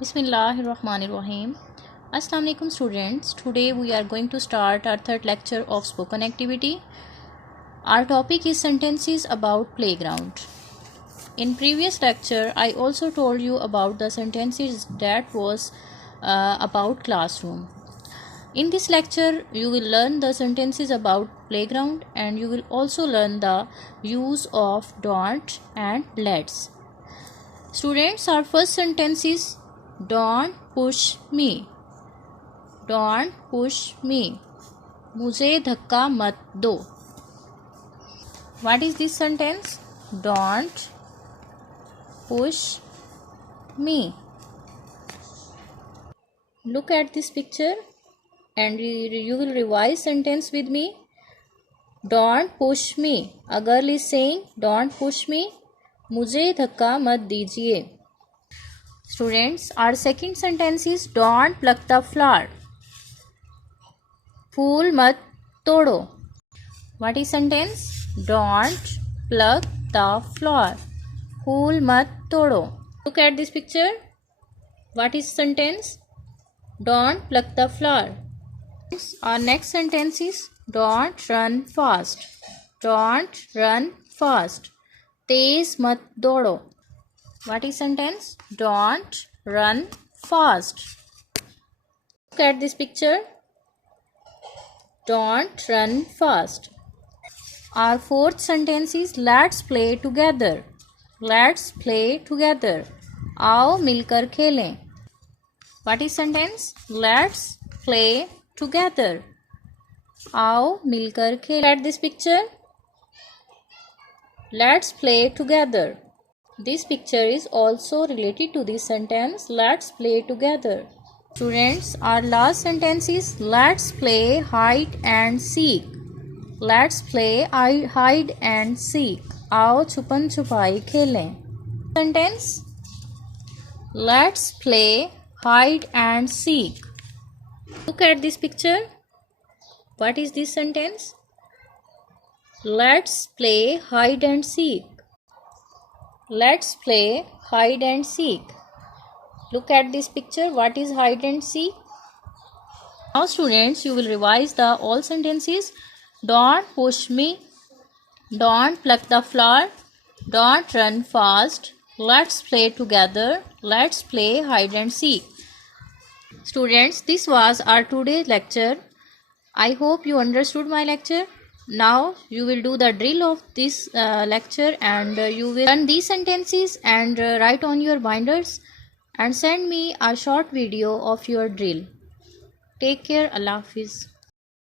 Bismillahirrahmanirrahim. Assalamu alaikum students. Today we are going to start our third lecture of spoken activity. Our topic is sentences about playground. In previous lecture I also told you about the sentences that was about classroom. In this lecture you will learn the sentences about playground and you will also learn the use of don't and let's. Students, our first sentence is don't push me. Don't push me. मुझे धक्का मत दो. What is this sentence? Don't push me. Look at this picture and you will revise sentence with me. Don't push me. A girl is saying don't push me. मुझे धक्का मत दीजिए. Students, our second sentence is don't pluck the flower. फूल मत तोड़ो. What is sentence? Don't pluck the flower. फूल मत तोड़ो. Look at this picture. What is sentence? Don't pluck the flower. Our next sentence is don't run fast. Don't run fast. तेज मत दौड़ो. What is sentence? Don't run fast. Look at this picture. Don't run fast. Our fourth sentence is let's play together. Let's play together. आओ मिलकर खेलें. What is sentence? Let's play together. आओ मिलकर खेलें. Look at this picture. Let's play together. This picture is also related to this sentence. Let's play together. Students, our last sentence is let's play hide and seek. Let's play hide and seek. आओ छुपन छुपाई खेलें. Sentence. Let's play hide and seek. Look at this picture. What is this sentence? Let's play hide and seek. Let's play hide and seek. Look at this picture. What is hide and seek? Now students, you will revise the all sentences. Don't push me. Don't pluck the flower. Don't run fast. Let's play together. Let's play hide and seek. Students, this was our today's lecture. I hope you understood my lecture. Now you will do the drill of this lecture and you will learn these sentences and write on your binders and send me a short video of your drill. Take care. Allah Hafiz.